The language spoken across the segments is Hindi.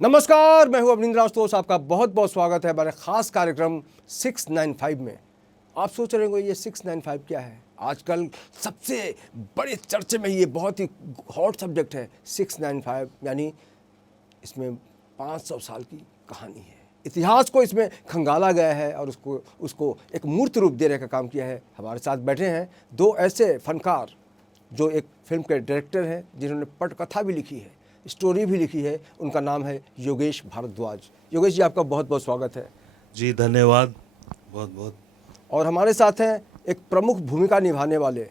नमस्कार, मैं हूं अवनींद्र आशुतोष। आपका बहुत बहुत स्वागत है हमारे खास कार्यक्रम 695 में। आप सोच रहे होंगे ये 695 क्या है। आजकल सबसे बड़े चर्चे में ये बहुत ही हॉट सब्जेक्ट है 695, यानी इसमें 500 साल की कहानी है। इतिहास को इसमें खंगाला गया है और उसको एक मूर्त रूप देने का काम किया है। हमारे साथ बैठे हैं दो ऐसे फनकार जो एक फिल्म के डायरेक्टर हैं, जिन्होंने पटकथा भी लिखी है, स्टोरी भी लिखी है। उनका नाम है योगेश भारद्वाज। योगेश जी, आपका बहुत बहुत स्वागत है। जी धन्यवाद, बहुत बहुत। और हमारे साथ हैं एक प्रमुख भूमिका निभाने वाले,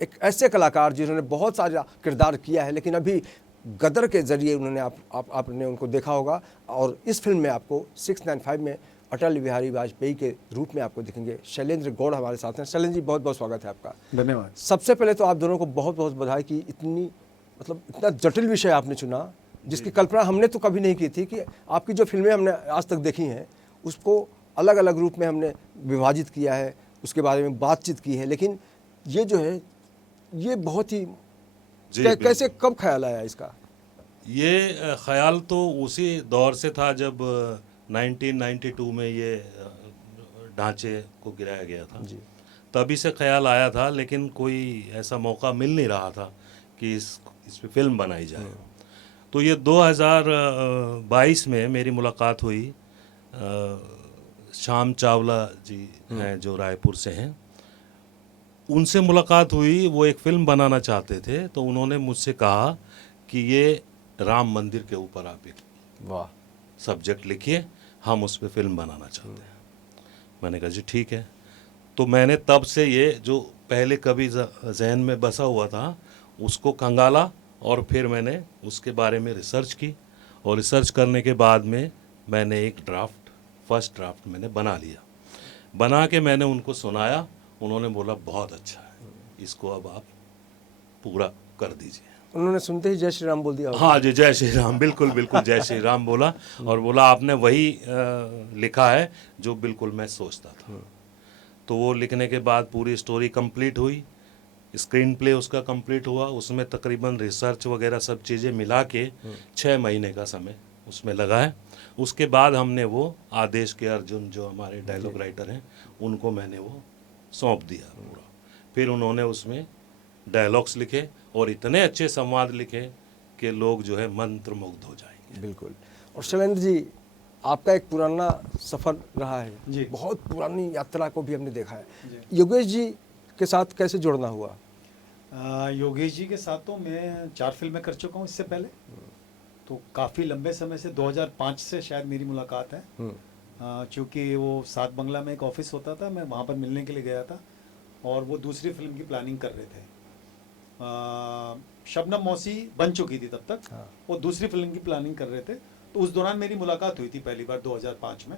एक ऐसे कलाकार जिन्होंने बहुत सारा किरदार किया है, लेकिन अभी गदर के ज़रिए उन्होंने आपने उनको देखा होगा और इस फिल्म में आपको 695 में अटल बिहारी वाजपेयी के रूप में आपको दिखेंगे। शैलेंद्र गौड़ हमारे साथ हैं। शैलेंद्र जी, बहुत बहुत स्वागत है आपका। धन्यवाद। सबसे पहले तो आप दोनों को बहुत बहुत बधाई कि इतना जटिल विषय आपने चुना, जिसकी कल्पना हमने तो कभी नहीं की थी कि आपकी जो फिल्में हमने आज तक देखी हैं उसको अलग अलग रूप में हमने विभाजित किया है, उसके बारे में बातचीत की है, लेकिन ये जो है ये बहुत ही कैसे कब ख्याल आया इसका? ये ख्याल तो उसी दौर से था जब 1992 में ये ढांचे को गिराया गया था जी। तभी से ख्याल आया था, लेकिन कोई ऐसा मौका मिल नहीं रहा था कि इस पे फिल्म बनाई जाए। तो ये 2022 में मेरी मुलाकात हुई श्याम चावला जी हैं जो रायपुर से हैं, उनसे मुलाकात हुई। वो एक फ़िल्म बनाना चाहते थे, तो उन्होंने मुझसे कहा कि ये राम मंदिर के ऊपर आप एक सब्जेक्ट लिखिए, हम उस पर फिल्म बनाना चाहते हैं। मैंने कहा जी ठीक है। तो मैंने तब से ये जो पहले कभी जहन में बसा हुआ था उसको खंगाला और फिर मैंने उसके बारे में रिसर्च की, और रिसर्च करने के बाद में मैंने एक फर्स्ट ड्राफ्ट मैंने बना लिया। बना के मैंने उनको सुनाया, उन्होंने बोला बहुत अच्छा है, इसको अब आप पूरा कर दीजिए। उन्होंने सुनते ही जय श्री राम बोल दिया? हाँ जी, जय श्री राम, बिल्कुल बिल्कुल जय श्री राम बोला, और बोला आपने वही लिखा है जो बिल्कुल मैं सोचता था। तो वो लिखने के बाद पूरी स्टोरी कंप्लीट हुई, स्क्रीन प्ले उसका कंप्लीट हुआ, उसमें तकरीबन रिसर्च वगैरह सब चीज़ें मिला के 6 महीने का समय उसमें लगाया। उसके बाद हमने वो आदेश के अर्जुन जो हमारे डायलॉग राइटर हैं उनको मैंने वो सौंप दिया पूरा। फिर उन्होंने उसमें डायलॉग्स लिखे और इतने अच्छे संवाद लिखे कि लोग जो है मंत्रमुग्ध हो जाएंगे। बिल्कुल। और शैलेंद्र जी, आपका एक पुराना सफ़र रहा है जी, बहुत पुरानी यात्रा को भी हमने देखा है। योगेश जी के साथ कैसे जुड़ना हुआ? योगेश जी के साथ तो मैं 4 फिल्में कर चुका हूँ इससे पहले, तो काफ़ी लंबे समय से 2005 से शायद मेरी मुलाकात है। चूँकि वो सात बंगला में एक ऑफिस होता था, मैं वहाँ पर मिलने के लिए गया था और वो दूसरी फिल्म की प्लानिंग कर रहे थे। शबनम मौसी बन चुकी थी तब तक, वो दूसरी फिल्म की प्लानिंग कर रहे थे। तो उस दौरान मेरी मुलाकात हुई थी पहली बार 2005 में।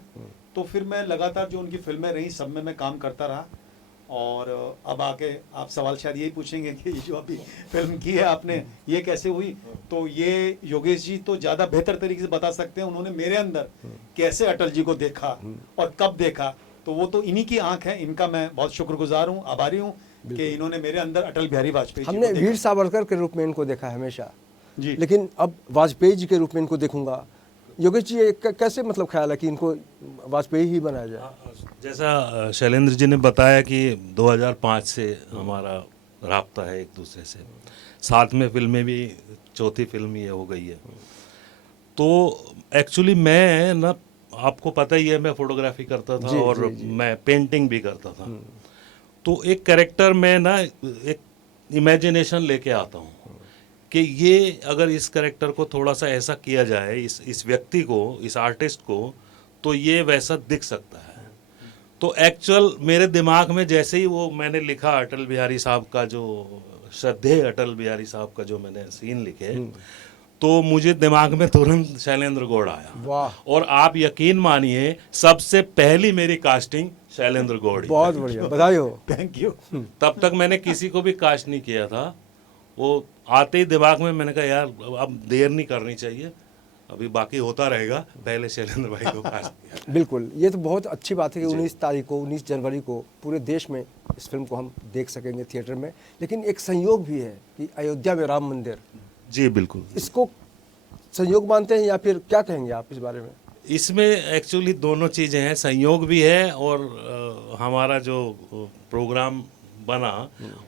तो फिर मैं लगातार जो उनकी फिल्में रही सब में मैं काम करता रहा। और अब आके आप सवाल शायद यही पूछेंगे कि जो अभी फिल्म की है आपने, ये कैसे हुई। तो ये योगेश जी तो ज़्यादा बेहतर तरीके से बता सकते हैं, उन्होंने मेरे अंदर कैसे अटल जी को देखा और कब देखा। तो वो तो इन्हीं की आंख है, इनका मैं बहुत शुक्रगुजार हूँ, आभारी हूँ कि इन्होंने मेरे अंदर अटल बिहारी वाजपेयी जी हमने वीर सावरकर के रूप में इनको देखा है हमेशा जी, लेकिन अब वाजपेयी जी के रूप में इनको देखूंगा। योगेश जी, कैसे कैख्याल है कि इनको वाजपेयी ही बनाया जाए? जैसा शैलेंद्र जी ने बताया कि 2005 से हमारा राब्ता है एक दूसरे से, साथ में फिल्में भी, चौथी फिल्म ये हो गई है। तो एक्चुअली मैं ना, आपको पता ही है, मैं फोटोग्राफी करता था और मैं पेंटिंग भी करता था। तो एक कैरेक्टर में ना एक इमेजिनेशन लेके आता हूँ कि ये अगर इस कैरेक्टर को थोड़ा सा ऐसा किया जाए, इस व्यक्ति को, इस आर्टिस्ट को, तो ये वैसा दिख सकता है। तो एक्चुअल मेरे दिमाग में जैसे ही वो मैंने लिखा अटल बिहारी साहब का, जो श्रद्धेय अटल बिहारी साहब का जो मैंने सीन लिखे, तो मुझे दिमाग में तुरंत शैलेंद्र गौड़ आया। वाह। और आप यकीन मानिए, सबसे पहली मेरी कास्टिंग शैलेंद्र गौड़। बहुत बढ़िया, बधाई हो। Thank you. तब तक मैंने किसी को भी कास्ट नहीं किया था। वो आते ही दिमाग में मैंने कहा यार अब देर नहीं करनी चाहिए, अभी बाकी होता रहेगा, पहले शैलेंद्र भाई को कास्ट किया। बिल्कुल, ये तो बहुत अच्छी बात है कि 19 तारीख को, 19 जनवरी को पूरे देश में इस फिल्म को हम देख सकेंगे थिएटर में। लेकिन एक संयोग भी है कि अयोध्या में राम मंदिर, जी बिल्कुल, इसको संयोग मानते हैं या फिर क्या कहेंगे आप इस बारे में? इसमें एक्चुअली दोनों चीज़ें हैं, संयोग भी है और हमारा जो प्रोग्राम बना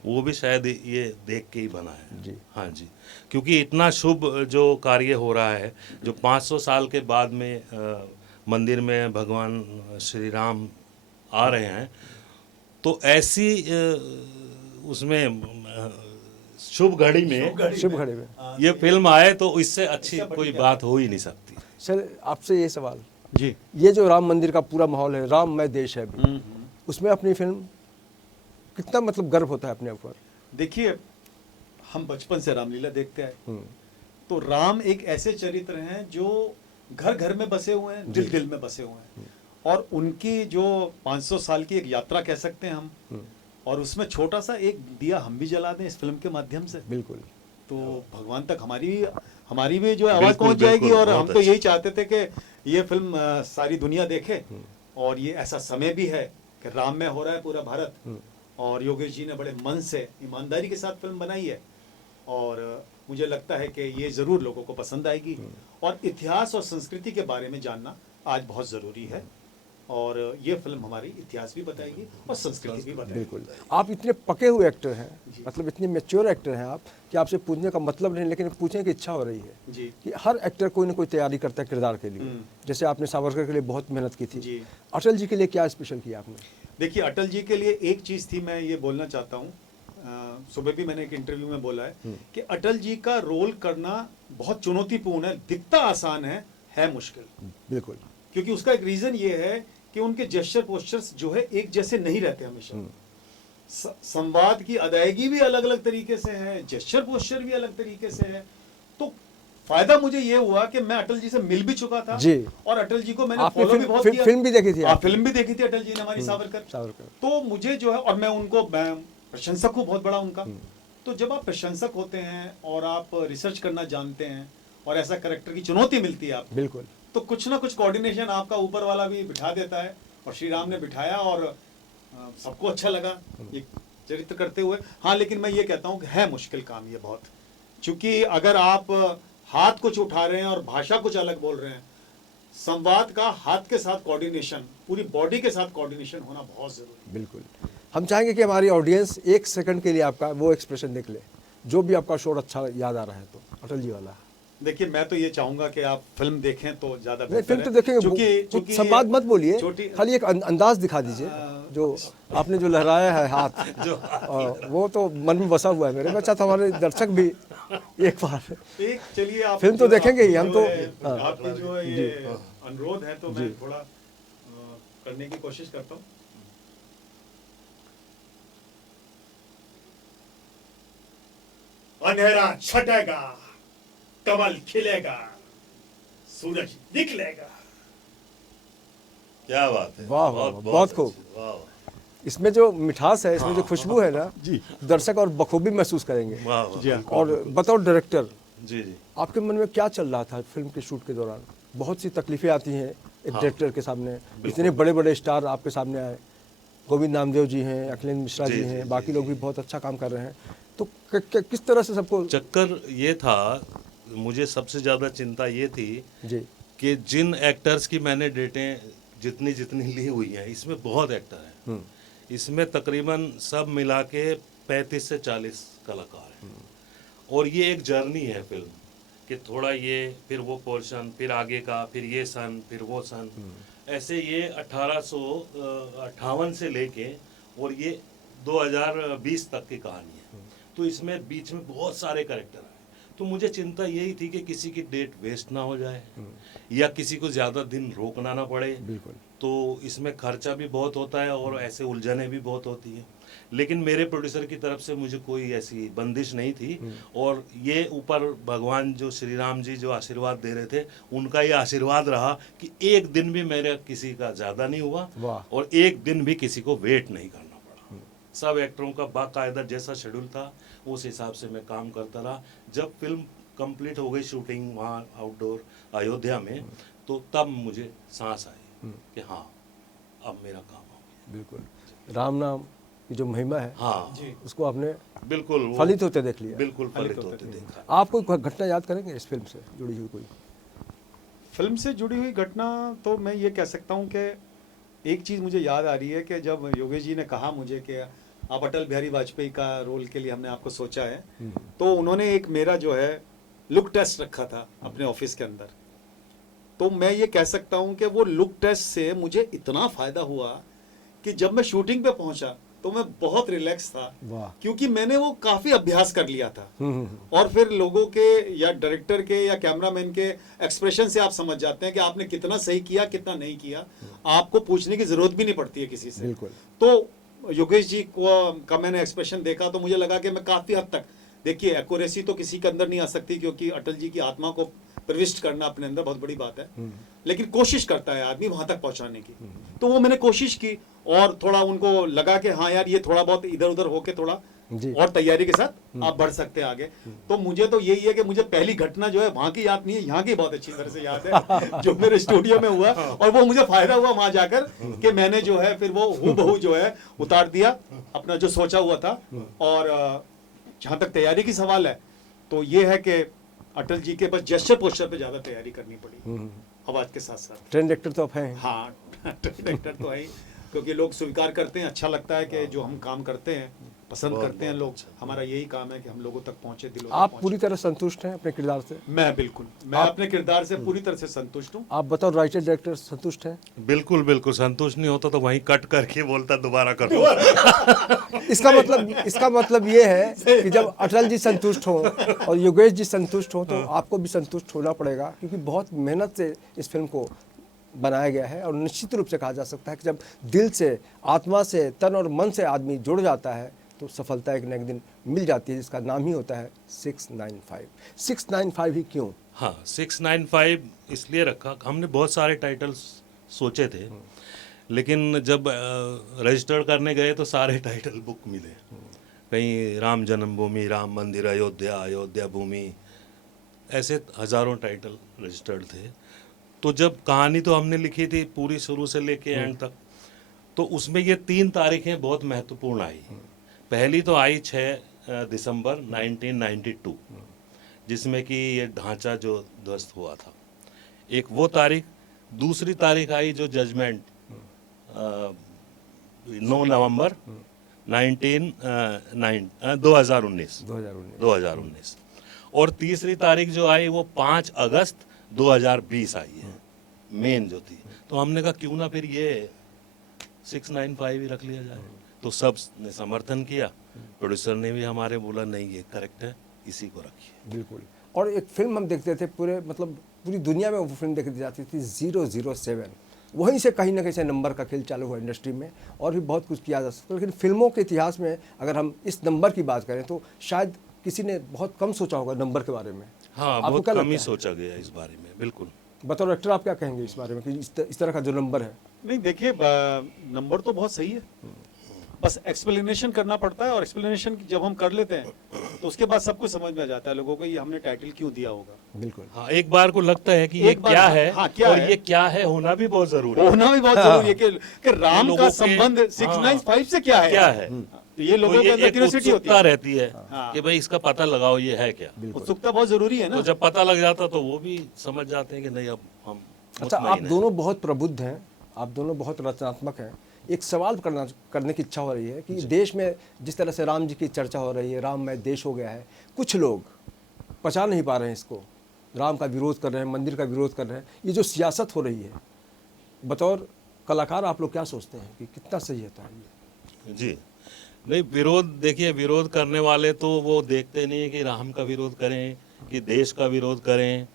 वो भी शायद ये देख के ही बना है जी। हाँ जी, क्योंकि इतना शुभ जो कार्य हो रहा है, जो 500 साल के बाद में मंदिर में भगवान श्री राम आ रहे हैं, तो ऐसी उसमें शुभ घड़ी में शुभ घड़ी में ये फिल्म आए तो इससे अच्छी कोई बात हो ही नहीं सकती। सर, आपसे ये सवाल, जी। ये जो राम मंदिर का पूरा माहौल है, राममय देश है अभी, उसमें अपनी फिल्म कितना मतलब गर्व होता है अपने ऊपर? देखिए, हम बचपन से रामलीला देखते आए, तो राम एक ऐसे चरित्र हैं जो घर घर में बसे हुए हैं, दिल दिल में बसे हुए हैं, और उनकी जो 500 साल की एक यात्रा कह सकते हैं हम, और उसमें छोटा सा एक दिया हम भी जला दें इस फिल्म के माध्यम से, बिल्कुल। तो भगवान तक हमारी भी जो आवाज बिल्कुल, पहुंच जाएगी। बिल्कुल, और बहुत हम तो अच्छी। यही चाहते थे कि ये फिल्म सारी दुनिया देखे, और ये ऐसा समय भी है कि राम में हो रहा है पूरा भारत, और योगेश जी ने बड़े मन से ईमानदारी के साथ फिल्म बनाई है, और मुझे लगता है कि ये जरूर लोगों को पसंद आएगी। और इतिहास और संस्कृति के बारे में जानना आज बहुत जरूरी है, और ये फिल्म हमारी इतिहास भी बताएगी और संस्कृति भी बताएगी। बिल्कुल। आप इतने पके हुए एक्टर हैं, मतलब इतने मैच्योर एक्टर हैं आप, कि आपसे पूछने का मतलब नहीं, लेकिन पूछने की इच्छा हो रही है जी। कि हर एक्टर कोई ना कोई तैयारी करता है किरदार के लिए। जैसे आपने सावरकर के लिए बहुत मेहनत की थी, जी। अटल जी के लिए क्या स्पेशल किया आपने? देखिए, अटल जी के लिए एक चीज़ थी, मैं ये बोलना चाहता हूँ, सुबह भी मैंने एक इंटरव्यू में बोला है कि अटल जी का रोल करना बहुत चुनौतीपूर्ण है, दिखता आसान है मुश्किल। बिल्कुल। क्योंकि उसका एक रीज़न ये है कि उनके जेस्चर पोस्चर्स जो है एक जैसे नहीं रहते हमेशा। संवाद की अदायगी भी अलग अलग तरीके से है, जेस्चर पोस्चर भी अलग तरीके से है। तो फायदा मुझे ये हुआ कि मैं अटल जी से मिल भी चुका था जी। और अटल जी को मैंने आपने फॉलो भी बहुत किया। फिल्म भी देखी थी? फिल्म भी देखी थी अटल जी ने हमारी, सावरकर। तो मुझे जो है, और मैं उनको प्रशंसक हूँ बहुत बड़ा उनका। तो जब आप प्रशंसक होते हैं और आप रिसर्च करना जानते हैं और ऐसा कैरेक्टर की चुनौती मिलती है आपको, बिल्कुल, तो कुछ ना कुछ कोऑर्डिनेशन आपका ऊपर वाला भी बिठा देता है, और श्री राम ने बिठाया और सबको अच्छा लगा ये चरित्र करते हुए। हाँ, लेकिन मैं ये कहता हूँ कि है मुश्किल काम ये बहुत, क्योंकि अगर आप हाथ कुछ उठा रहे हैं और भाषा कुछ अलग बोल रहे हैं, संवाद का हाथ के साथ कोऑर्डिनेशन, पूरी बॉडी के साथ कोऑर्डिनेशन होना बहुत जरूरी है। बिल्कुल। हम चाहेंगे कि हमारी ऑडियंस एक सेकंड के लिए आपका वो एक्सप्रेशन देख ले, जो भी आपका शोर अच्छा याद आ रहा है, तो अटल जी वाला। देखिए, मैं तो ये चाहूंगा कि आप फिल्म देखें तो ज्यादा नहीं, फिल्म तो देखेंगे, कुछ संवाद मत बोलिए, खाली एक अंदाज दिखा दीजिए, जो आपने जो लहराया है हाथ, वो तो मन में बसा हुआ है मेरे। मैं चाहता हूँ हमारे दर्शक भी एक बार चलिए, आप फिल्म तो देखेंगे ही हम तो। आपकी जो है ये अनुरोध है, तो मैं थोड़ा करने की कोशिश करता हूँ। अंधेरा छटेगा, कमल खिलेगा, सूरज निकलेगा। क्या बात है, वाह वाह, बहुत खूब। इसमें जो मिठास है, इसमें जो खुशबू है ना जी, दर्शक और बखूबी महसूस करेंगे। और बताओ डायरेक्टर जी जी, आपके मन में क्या चल रहा था फिल्म के शूट के दौरान? बहुत सी तकलीफें आती हैं एक डायरेक्टर के सामने, इतने बड़े बड़े स्टार आपके सामने आए, गोविंद नामदेव जी हैं, अखिलेंद्र मिश्रा जी हैं, बाकी लोग भी बहुत अच्छा काम कर रहे हैं, तो किस तरह से सबको? चक्कर ये था, मुझे सबसे ज़्यादा चिंता ये थी जी कि जिन एक्टर्स की मैंने डेटें जितनी जितनी ली हुई हैं, इसमें बहुत एक्टर हैं, इसमें तकरीबन सब मिला के 35 से 40 कलाकार हैं, और ये एक जर्नी है फिल्म कि थोड़ा ये, फिर वो पोर्शन, फिर आगे का, फिर ये सन, फिर वो सन, ऐसे ये 1858 से लेके और ये 2020 तक की कहानी है। तो इसमें बीच में बहुत सारे कैरेक्टर आए, तो मुझे चिंता यही थी कि किसी की डेट वेस्ट ना हो जाए या किसी को ज़्यादा दिन रोकना ना पड़े। बिल्कुल। तो इसमें खर्चा भी बहुत होता है और ऐसे उलझने भी बहुत होती है, लेकिन मेरे प्रोड्यूसर की तरफ से मुझे कोई ऐसी बंदिश नहीं थी, और ये ऊपर भगवान जो श्री राम जी जो आशीर्वाद दे रहे थे, उनका ये आशीर्वाद रहा कि एक दिन भी मेरे किसी का ज़्यादा नहीं हुआ और एक दिन भी किसी को वेट नहीं करना पड़ा। सब एक्टरों का बाकायदा जैसा शेड्यूल था उस हिसाब से मैं काम करता रहा। जब फिल्म कंप्लीट हो गई शूटिंग वहाँ आउटडोर अयोध्या में, तो तब मुझे सांस आई कि हाँ, अब मेरा काम हो गया। बिल्कुल। राम नाम की जो महिमा है हाँ जी उसको आपने बिल्कुल वो फलित होते देख लिया। बिल्कुल फलित फलित होते होते देखा। आप कोई घटना याद करेंगे इस फिल्म से जुड़ी हुई कोई? फिल्म से जुड़ी हुई घटना तो मैं ये कह सकता हूँ कि एक चीज़ मुझे याद आ रही है कि जब योगेश जी ने कहा मुझे कि आप अटल बिहारी वाजपेयी का रोल के लिए हमने आपको सोचा है, तो उन्होंने एक मेरा जो है लुक टेस्ट रखा था अपने ऑफिस के अंदर। तो मैं ये कह सकता हूँ कि वो लुक टेस्ट से मुझे इतना फ़ायदा हुआ कि जब मैं शूटिंग पे पहुंचा तो मैं बहुत रिलैक्स था, वाह। क्योंकि मैंने वो काफ़ी अभ्यास कर लिया था। हम्म। और फिर लोगों के या डायरेक्टर के या कैमरामैन के एक्सप्रेशन से आप समझ जाते हैं कि आपने कितना सही किया कितना नहीं किया। आपको पूछने की जरूरत भी नहीं पड़ती है किसी से। बिल्कुल। तो योगेश जी का मैंने एक्सप्रेशन देखा तो मुझे लगा कि मैं काफ़ी हद तक, देखिए एक्यूरेसी तो किसी के अंदर नहीं आ सकती क्योंकि अटल जी की आत्मा को प्रविष्ट करना अपने अंदर बहुत बड़ी बात है, लेकिन कोशिश करता है आदमी वहां तक पहुंचाने की। तो वो मैंने कोशिश की और थोड़ा उनको लगा कि हाँ यार ये थोड़ा बहुत इधर उधर होके थोड़ा जी। और तैयारी के साथ आप बढ़ सकते हैं आगे। तो मुझे तो यही है कि मुझे पहली घटना जो है वहां की याद नहीं है, यहाँ की बहुत अच्छी तरह से याद है जो मेरे स्टूडियो में हुआ, और वो मुझे फायदा हुआ वहां जाकर कि मैंने जो है फिर वो हूबहू जो है उतार दिया अपना जो सोचा हुआ था। और जहां तक तैयारी की सवाल है तो ये है कि अटल जी के बस जेस्चर पोस्चर पे ज्यादा तैयारी करनी पड़ी आवाज के साथ साथ। ट्रेंड एक्टर तो आप हैं। हाँ डायरेक्टर तो है ही, क्योंकि लोग स्वीकार करते हैं, अच्छा लगता है कि जो हम काम करते हैं पसंद बहुत, करते हैं बहुत लोग। अच्छा। हमारा यही काम है कि हम लोगों तक पहुंचे, दिलों तक आप पहुंचे। पूरी तरह संतुष्ट हैं अपने किरदार से? मैं बिल्कुल, मैं अपने किरदार से पूरी तरह से संतुष्ट हूँ। आप बताओ, राइटर डायरेक्टर संतुष्ट हैं? बिल्कुल बिल्कुल संतुष्ट नहीं होता तो वहीं कट करके बोलता दोबारा करो। इसका मतलब ये है कि जब अटल जी संतुष्ट हो और योगेश जी संतुष्ट हो तो आपको भी संतुष्ट होना पड़ेगा, क्योंकि बहुत मेहनत से इस फिल्म को बनाया गया है। और निश्चित रूप से कहा जा सकता है कि जब दिल से, आत्मा से, तन और मन से आदमी जुड़ जाता है तो सफलता एक न एक दिन मिल जाती है, जिसका नाम ही होता है 695। 695 ही क्यों? हाँ 695 इसलिए रखा, हमने बहुत सारे टाइटल्स सोचे थे लेकिन जब रजिस्टर्ड करने गए तो सारे टाइटल बुक मिले। कहीं राम जन्मभूमि, राम मंदिर, अयोध्या, अयोध्या भूमि, ऐसे हजारों टाइटल रजिस्टर्ड थे। तो जब कहानी तो हमने लिखी थी पूरी शुरू से लेके एंड तक, तो उसमें ये 3 तारीखें बहुत महत्वपूर्ण आई। पहली तो आई 6 दिसंबर 1992, जिसमें कि ये ढांचा जो ध्वस्त हुआ था, एक वो तारीख। दूसरी तारीख आई जो जजमेंट 9 नवंबर 2019। और तीसरी तारीख जो आई वो 5 अगस्त 2020 आई है, मेन जो थी। तो हमने कहा क्यों ना फिर ये 695 ही रख लिया जाए। तो सब ने समर्थन किया, प्रोड्यूसर ने भी हमारे बोला नहीं ये करेक्ट है, इसी को रखिए। बिल्कुल। और एक फिल्म हम देखते थे पूरे, मतलब पूरी दुनिया में वो फिल्म देखी जाती थी 007। वहीं से कहीं ना कहीं से नंबर का खेल चालू हुआ इंडस्ट्री में, और भी बहुत कुछ किया जा सकता है। लेकिन फिल्मों के इतिहास में अगर हम इस नंबर की बात करें तो शायद किसी ने बहुत कम सोचा होगा नंबर के बारे में। हाँ आपको बहुत क्या कम लगता ही है? सोचा गया इस बारे में। बिल्कुल। बतौर एक्टर आप क्या कहेंगे इस बारे में कि इस तरह का जो नंबर है? नहीं देखिए, नंबर तो बहुत सही है, बस एक्सप्लेनेशन करना पड़ता है। और एक्सप्लेनेशन जब हम कर लेते हैं तो उसके बाद सब कुछ समझ में आ जाता है लोगों को, ये हमने टाइटल क्यों दिया होगा। बिल्कुल। हाँ एक बार को लगता है कि ये एक बार, क्या है, हाँ, क्या और है? ये क्या है होना भी बहुत जरूरी है। होना भी बहुत जरूरी है कि राम लोगों का के- संबंध 695 से क्या है। क्या है, तो ये लोगों तो के ये अंदर एक क्यूरियोसिटी होती उत्सुकता है। रहती है हाँ। कि भाई इसका पता लगाओ ये है क्या। उत्सुकता बहुत जरूरी है ना। तो जब पता लग जाता तो वो भी समझ जाते हैं कि नहीं अब हम अच्छा, आप मुतमईन हैं। दोनों बहुत प्रबुद्ध हैं, आप दोनों बहुत रचनात्मक हैं। एक सवाल करने की इच्छा हो रही है कि देश में जिस तरह से राम जी की चर्चा हो रही है, राममय देश हो गया है, कुछ लोग पचा नहीं पा रहे हैं इसको, राम का विरोध कर रहे हैं, मंदिर का विरोध कर रहे हैं। ये जो सियासत हो रही है, बतौर कलाकार आप लोग क्या सोचते हैं कि कितना सही है? तो जी नहीं, विरोध देखिए, विरोध करने वाले तो वो देखते नहीं है कि राम का विरोध करें, कि देश का विरोध करें,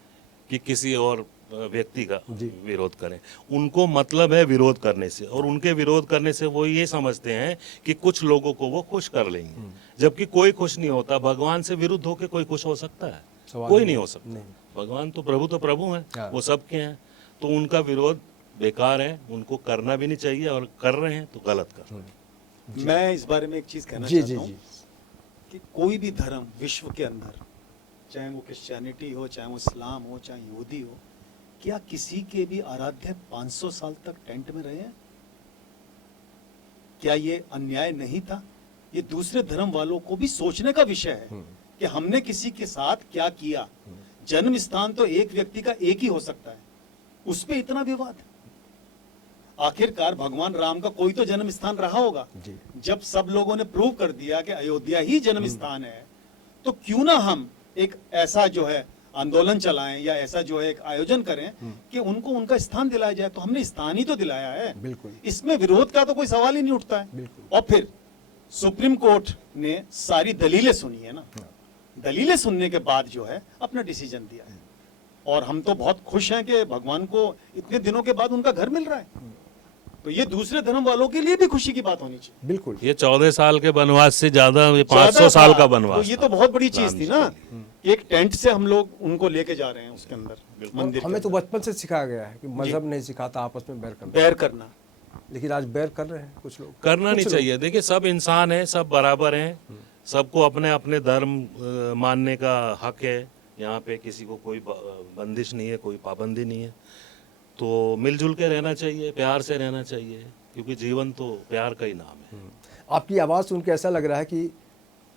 कि किसी और व्यक्ति का विरोध करें। उनको मतलब है विरोध करने से, और उनके विरोध करने से वो ये समझते हैं कि कुछ लोगों को वो खुश कर लेंगे, जबकि कोई खुश नहीं होता। भगवान से विरुद्ध होकर कोई खुश हो सकता है? सवाल कोई ही नहीं हो नहीं। सकता। भगवान तो प्रभु हैं, हाँ। वो सबके हैं। तो उनका विरोध बेकार है, उनको करना भी नहीं चाहिए, और कर रहे हैं तो गलत कर रहे हैं। मैं इस बारे में एक चीज कहना जी चाहता जी हूँ जी। कि कोई भी धर्म विश्व के अंदर, चाहे वो क्रिश्चियनिटी हो, चाहे वो इस्लाम हो, चाहे यहूदी हो, क्या किसी के भी आराध्य 500 साल तक टेंट में रहे हैं? क्या ये अन्याय नहीं था? ये दूसरे धर्म वालों को भी सोचने का विषय है कि हमने किसी के साथ क्या किया। जन्म स्थान तो एक व्यक्ति का एक ही हो सकता है, उस पे इतना विवाद। आखिरकार भगवान राम का कोई तो जन्म स्थान रहा होगा। जी। जब सब लोगों ने प्रूव कर दिया कि अयोध्या ही जन्म स्थान है, तो क्यों ना हम एक ऐसा जो है आंदोलन चलाएं या ऐसा जो है एक आयोजन करें कि उनको उनका स्थान दिलाया जाए। तो हमने स्थान ही तो दिलाया है, बिल्कुल। इसमें विरोध का तो कोई सवाल ही नहीं उठता है। बिल्कुल। और फिर सुप्रीम कोर्ट ने सारी दलीलें सुनी है ना, दलीलें सुनने के बाद जो है अपना डिसीजन दिया है। और हम तो बहुत खुश हैं कि भगवान को इतने दिनों के बाद उनका घर मिल रहा है। तो ये दूसरे धर्म वालों के लिए भी खुशी की बात होनी चाहिए। बिल्कुल। ये 14 साल के वनवास से ज्यादा ये 500 ज्यादा साल का था। वनवास तो ये था। तो बहुत बड़ी चीज राम थी जी ना, के लिए। एक टेंट से हम लोग उनको लेके जा रहे हैं उसके अंदर मंदिर हमें के तो अंदर। बचपन से सिखाया गया है कि मजहब नहीं सिखाता आपस में बैर करना, बैर करना। लेकिन आज बैर कर रहे हैं कुछ लोग। करना नहीं कुछ चाहिए। देखिए सब इंसान है, सब बराबर हैं, सबको अपने अपने धर्म मानने का हक है। यहाँ पे किसी को कोई बंदिश नहीं है, कोई पाबंदी नहीं है। तो मिलजुल के रहना चाहिए, प्यार से रहना चाहिए, क्योंकि जीवन तो प्यार का ही नाम है। आपकी आवाज़ सुन के ऐसा लग रहा है कि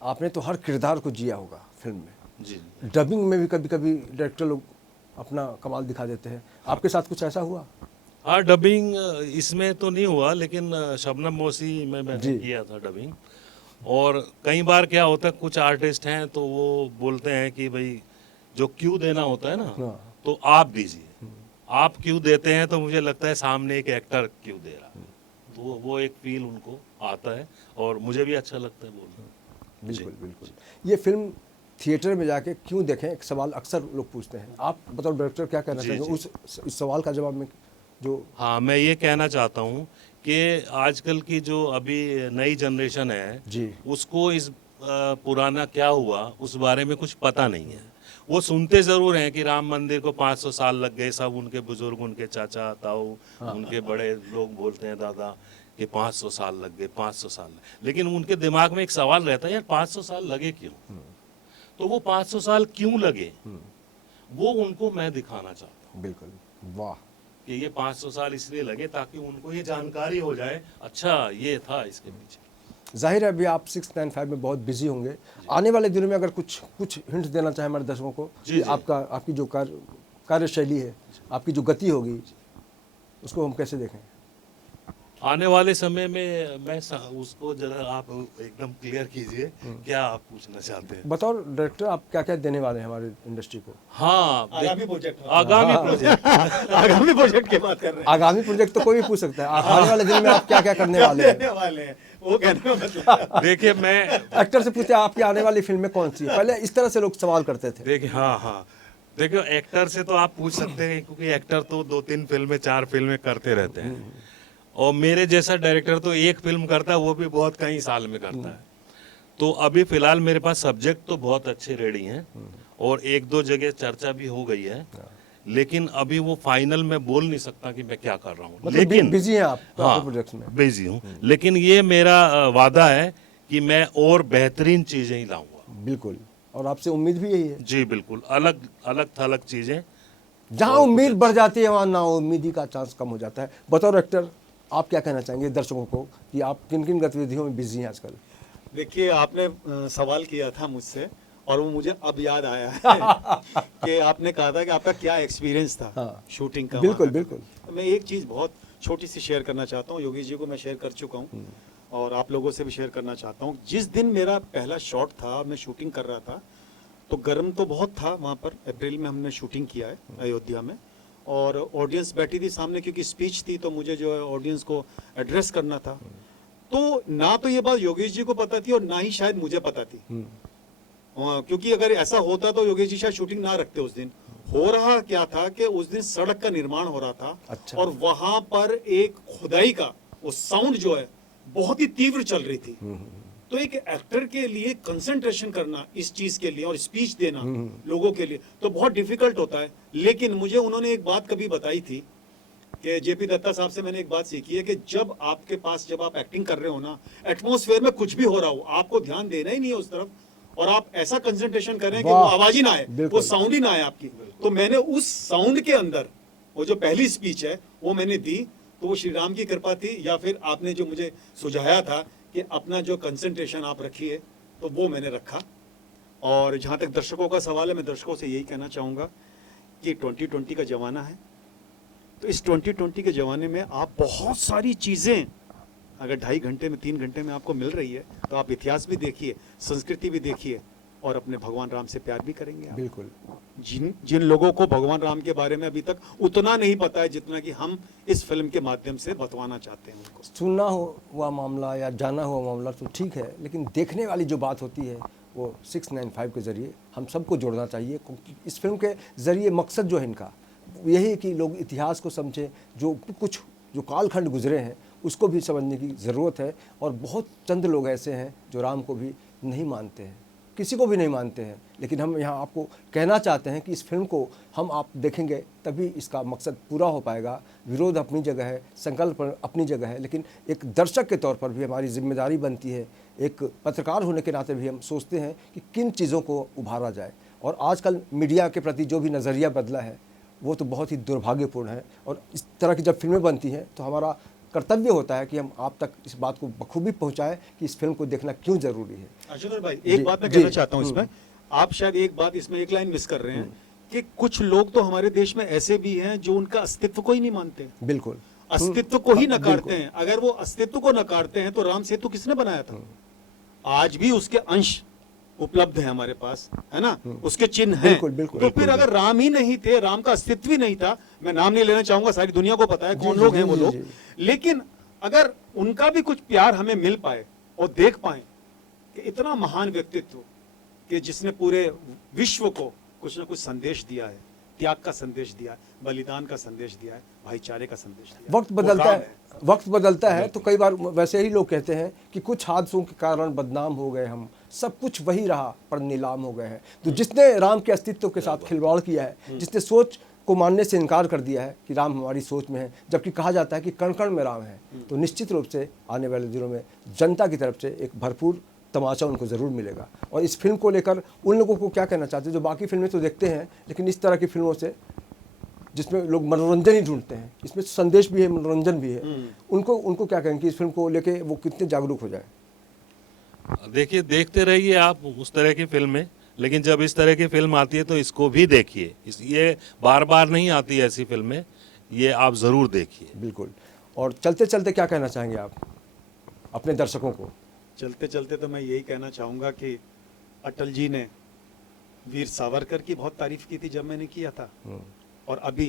आपने तो हर किरदार को जिया होगा फिल्म में। जी। डबिंग में भी कभी कभी डायरेक्टर लोग अपना कमाल दिखा देते हैं, आपके साथ कुछ ऐसा हुआ? हाँ, डबिंग इसमें तो नहीं हुआ, लेकिन शबनम मौसी में मैंने जी। किया था डबिंग। और कई बार क्या होता है, कुछ आर्टिस्ट हैं तो वो बोलते हैं कि भाई जो क्यू देना होता है ना, हाँ। तो आप दीजिए। आप क्यों देते हैं तो मुझे लगता है सामने एक एक्टर क्यों दे रहा है, तो वो एक फील उनको आता है और मुझे भी अच्छा लगता है बोलना। बिल्कुल बिल्कुल। ये फिल्म थिएटर में जाके क्यों देखें, एक सवाल अक्सर लोग पूछते हैं। आप बतौर डायरेक्टर क्या कहना जी, चाहेंगे जी। उस सवाल का जवाब में? जो हाँ, मैं ये कहना चाहता हूँ कि आजकल की जो अभी नई जनरेशन है, जी। उसको इस पुराना क्या हुआ उस बारे में कुछ पता नहीं है। वो सुनते जरूर हैं कि राम मंदिर को 500 साल लग गए, सब उनके बुजुर्ग, उनके चाचा ताऊ, उनके बड़े लोग बोलते हैं दादा कि 500 साल लग गए, 500 साल। लेकिन उनके दिमाग में एक सवाल रहता है, यार 500 साल लगे क्यों? तो वो 500 साल क्यों लगे, वो उनको मैं दिखाना चाहता हूँ बिल्कुल। वाह। कि ये 500 साल इसलिए लगे ताकि उनको ये जानकारी हो जाए, अच्छा ये था इसके पीछे। जाहिर है अभी आप 695 में बहुत बिजी होंगे। आने वाले दिनों में अगर कुछ हिंट देना चाहें हमारे दर्शकों को जी, कि जी। आपकी जो कार्यशैली है, आपकी जो गति होगी, उसको हम कैसे देखें? आने वाले समय में मैं उसको जरा आप एकदम क्लियर कीजिए, क्या आप पूछना चाहते हैं? बतौर डायरेक्टर आप क्या क्या देने वाले हैं हमारे इंडस्ट्री को? हाँ, आगामी प्रोजेक्ट आगामी प्रोजेक्ट आगामी प्रोजेक्ट की बात कर रहे हैं। आगामी प्रोजेक्ट तो कोई भी पूछ सकता है। आने वाले दिन में आप क्या क्या करने वाले हैं? देने वाले हैं, वो कहने का मतलब। देखिए मैं एक्टर से पूछते हैं आपकी आने वाली फिल्में कौन सी है, पहले इस तरह से लोग सवाल करते थे। देखिए हाँ, देखिए एक्टर से तो आप पूछ सकते हैं, क्योंकि एक्टर तो 2-3 फिल्में 4 फिल्में करते रहते हैं, और मेरे जैसा डायरेक्टर तो एक फिल्म करता है, वो भी बहुत कई साल में करता है। तो अभी फिलहाल मेरे पास सब्जेक्ट तो बहुत अच्छे रेडी हैं और 1-2 जगह चर्चा भी हो गई है, लेकिन अभी वो फाइनल मैं बोल नहीं सकता कि मैं क्या कर रहा हूँ। मतलब लेकिन बिजी हैं आप हाँ, प्रोजेक्ट्स में? बिजी हूँ, लेकिन ये मेरा वादा है कि मैं और बेहतरीन चीजें ही लाऊंगा। बिल्कुल। और आपसे उम्मीद भी यही है? जी बिल्कुल, अलग अलग थलग चीजें। जहाँ उम्मीद बढ़ जाती है वहाँ नाउम्मीदी का चांस कम हो जाता है। बतौर एक्टर आप क्या कहना चाहेंगे दर्शकों को कि आप किन किन गतिविधियों में बिजी हैं आजकल? देखिए, आपने सवाल किया था मुझसे और वो मुझे अब याद आया है कि आपने कहा था कि आपका क्या एक्सपीरियंस था हाँ। शूटिंग का। बिल्कुल वहाँ। बिल्कुल। मैं एक चीज़ बहुत छोटी सी शेयर करना चाहता हूँ। योगेश जी को मैं शेयर कर चुका हूँ और आप लोगों से भी शेयर करना चाहता हूँ। जिस दिन मेरा पहला शॉट था, मैं शूटिंग कर रहा था, तो गर्म तो बहुत था वहाँ पर। अप्रैल में हमने शूटिंग किया है अयोध्या में, और ऑडियंस बैठी थी सामने, क्योंकि स्पीच थी तो मुझे जो है ऑडियंस को एड्रेस करना था। तो ना तो ये बात योगेश जी को पता थी और ना ही शायद मुझे पता थी, क्योंकि अगर ऐसा होता तो योगेश जी शायद शूटिंग ना रखते उस दिन। हो रहा क्या था कि उस दिन सड़क का निर्माण हो रहा था। अच्छा। और वहां पर एक खुदाई का वो साउंड जो है बहुत ही तीव्र चल रही थी। तो एक एक्टर के लिए कंसंट्रेशन करना इस चीज के लिए और स्पीच देना लोगों के लिए तो बहुत डिफिकल्ट होता है। लेकिन मुझे उन्होंने एक बात कभी बताई थी कि जेपी दत्ता साहब से मैंने एक बात सीखी है कि जब आपके पास, जब आप एक्टिंग कर रहे हो ना, एटमॉस्फेयर में कुछ भी हो रहा हो, आपको ध्यान देना ही नहीं है उस तरफ, और आप ऐसा कंसंट्रेशन करें कि वो आवाज ही ना आए, वो साउंड ही ना आए आपकी। तो मैंने उस साउंड के अंदर वो जो पहली स्पीच है वो मैंने दी, तो वो श्री राम की कृपा थी, या फिर आपने जो मुझे सुझाया था कि अपना जो कंसंट्रेशन आप रखिए, तो वो मैंने रखा। और जहाँ तक दर्शकों का सवाल है, मैं दर्शकों से यही कहना चाहूँगा कि 2020 का ज़माना है, तो इस 2020 के ज़माने में आप बहुत सारी चीज़ें अगर 2.5 घंटे में 3 घंटे में आपको मिल रही है, तो आप इतिहास भी देखिए, संस्कृति भी देखिए, और अपने भगवान राम से प्यार भी करेंगे आप। बिल्कुल। जिन लोगों को भगवान राम के बारे में अभी तक उतना नहीं पता है जितना कि हम इस फिल्म के माध्यम से बतवाना चाहते हैं उनको। सुनना हुआ मामला या जाना हुआ मामला तो ठीक है, लेकिन देखने वाली जो बात होती है वो 695 के ज़रिए हम सबको जोड़ना चाहिए, क्योंकि इस फिल्म के ज़रिए मकसद जो है इनका यही है कि लोग इतिहास को समझें, जो कालखंड गुजरे हैं उसको भी समझने की ज़रूरत है। और बहुत चंद लोग ऐसे हैं जो राम को भी नहीं मानते हैं, किसी को भी नहीं मानते हैं, लेकिन हम यहाँ आपको कहना चाहते हैं कि इस फिल्म को आप देखेंगे तभी इसका मकसद पूरा हो पाएगा। विरोध अपनी जगह है, संकल्प अपनी जगह है, लेकिन एक दर्शक के तौर पर भी हमारी जिम्मेदारी बनती है, एक पत्रकार होने के नाते भी हम सोचते हैं कि किन चीज़ों को उभारा जाए। और आजकल मीडिया के प्रति जो भी नज़रिया बदला है वो तो बहुत ही दुर्भाग्यपूर्ण है। और इस तरह की जब फिल्में बनती हैं तो हमारा कर्तव्य होता है कि हम आप तक इस बात को बखूबी पहुंचाएं कि इस फिल्म को देखना क्यों जरूरी है। आशुतोष भाई, एक बात मैं कहना चाहता हूं इसमें, आप शायद एक बात इसमें एक लाइन मिस कर रहे हैं कि कुछ लोग तो हमारे देश में ऐसे भी हैं जो उनका अस्तित्व को ही नहीं मानते। बिल्कुल, अस्तित्व को ही नकारते हैं। अगर वो अस्तित्व को नकारते हैं तो राम सेतु किसने बनाया था? आज भी उसके अंश उपलब्ध है हमारे पास, है ना, उसके चिन्ह हैं। बिल्कुल, बिल्कुल, तो फिर अगर राम ही नहीं थे, राम का अस्तित्व ही नहीं था, मैं नाम नहीं लेना चाहूंगा, सारी दुनिया को पता है कौन लोग हैं वो लोग, लेकिन अगर उनका भी कुछ प्यार हमें मिल पाए और देख पाए कि इतना महान व्यक्तित्व कि जिसने पूरे विश्व को कुछ ना कुछ संदेश दिया है, त्याग का संदेश दिया है, बलिदान का संदेश दिया है, भाईचारे का संदेश दिया है। वक्त बदलता है तो कई बार वैसे ही लोग कहते हैं कि कुछ हादसों के कारण बदनाम हो गए हम, सब कुछ वही रहा पर नीलाम हो गए हैं। तो जिसने राम के अस्तित्व के साथ खिलवाड़ किया है, जिसने सोच को मानने से इनकार कर दिया है कि राम हमारी सोच में है, जबकि कहा जाता है कि कण कण में राम है, तो निश्चित रूप से आने वाले दिनों में जनता की तरफ से एक भरपूर तमाचा उनको ज़रूर मिलेगा। और इस फिल्म को लेकर उन लोगों को क्या कहना चाहते हैं जो बाकी फिल्में तो देखते हैं, लेकिन इस तरह की फिल्मों से जिसमें लोग मनोरंजन ही ढूंढते हैं, इसमें संदेश भी है, मनोरंजन भी है, उनको क्या कहेंगे कि इस फिल्म को लेके वो कितने जागरूक हो जाए? देखिए, देखते रहिए आप उस तरह की फिल्में, लेकिन जब इस तरह की फिल्म आती है तो इसको भी देखिए। ये बार बार नहीं आती ऐसी फिल्में, ये आप ज़रूर देखिए। बिल्कुल। और चलते चलते क्या कहना चाहेंगे आप अपने दर्शकों को? चलते चलते तो मैं यही कहना चाहूँगा कि अटल जी ने वीर सावरकर की बहुत तारीफ की थी जब मैंने किया था, और अभी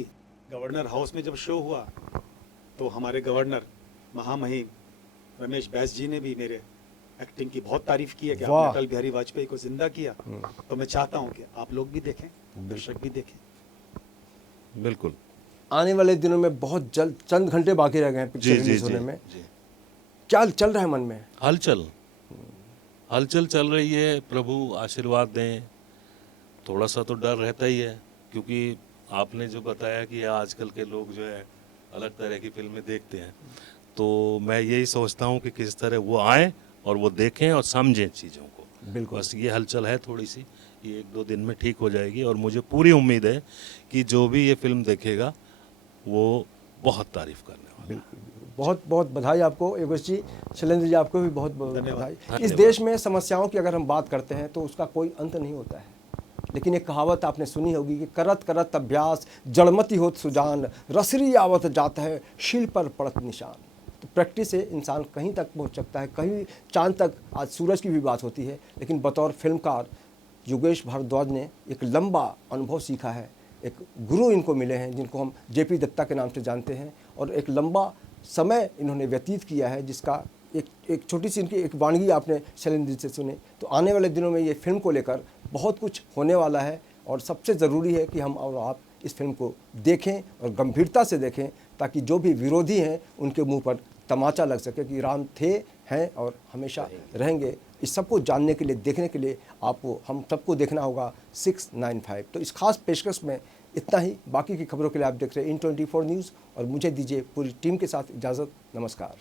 गवर्नर हाउस में जब शो हुआ तो हमारे गवर्नर महामहिम रमेश बैस जी ने भी मेरे एक्टिंग की बहुत तारीफ की है कि आपने अटल बिहारी वाजपेयी को जिंदा किया। तो मैं चाहता हूं कि आप लोग भी देखें, दर्शक भी देखें। बिल्कुल। आने वाले दिनों में बहुत जल्द, चंद घंटे बाकी रह गए हैं पिक्चर रिलीज होने में, क्या चल रहा है मन में? हलचल चल रही है। प्रभु आशीर्वाद दें। थोड़ा सा तो डर रहता ही है, क्योंकि आपने जो बताया कि आजकल के लोग जो है अलग तरह की फिल्में देखते हैं, तो मैं यही सोचता हूँ कि किस तरह वो आएँ और वो देखें और समझें चीज़ों को। बिल्कुल। बस ये हलचल है थोड़ी सी, ये 1-2 दिन में ठीक हो जाएगी। और मुझे पूरी उम्मीद है कि जो भी ये फिल्म देखेगा वो बहुत तारीफ करने वाला है। बिल्कुल। बहुत बहुत बधाई आपको योगेश जी, शैलेंद्र जी, आपको भी बहुत बहुत बधाई। इस देश में समस्याओं की अगर हम बात करते हैं तो उसका कोई अंत नहीं होता है, लेकिन एक कहावत आपने सुनी होगी कि करत करत अभ्यास जड़मती होत सुजान, रसरी आवत जाता है शील पर पड़त निशान। तो प्रैक्टिस से इंसान कहीं तक पहुंच सकता है, कहीं चांद तक। आज सूरज की भी बात होती है, लेकिन बतौर फिल्मकार योगेश भारद्वाज ने एक लंबा अनुभव सीखा है। एक गुरु इनको मिले हैं जिनको हम जेपी दत्ता के नाम से जानते हैं, और एक लंबा समय इन्होंने व्यतीत किया है, जिसका एक छोटी सी इनकी एक वानगी आपने शैलेंद्र से सुनी। तो आने वाले दिनों में ये फिल्म को लेकर बहुत कुछ होने वाला है, और सबसे ज़रूरी है कि हम और आप इस फिल्म को देखें और गंभीरता से देखें, ताकि जो भी विरोधी हैं उनके मुंह पर तमाचा लग सके कि राम थे, हैं और हमेशा रहेंगे। इस सबको जानने के लिए, देखने के लिए आपको, हम सबको देखना होगा 695। तो इस खास पेशकश में इतना ही। बाकी की खबरों के लिए आप देख रहे हैं इन 24 न्यूज़, और मुझे दीजिए पूरी टीम के साथ इजाज़त। नमस्कार।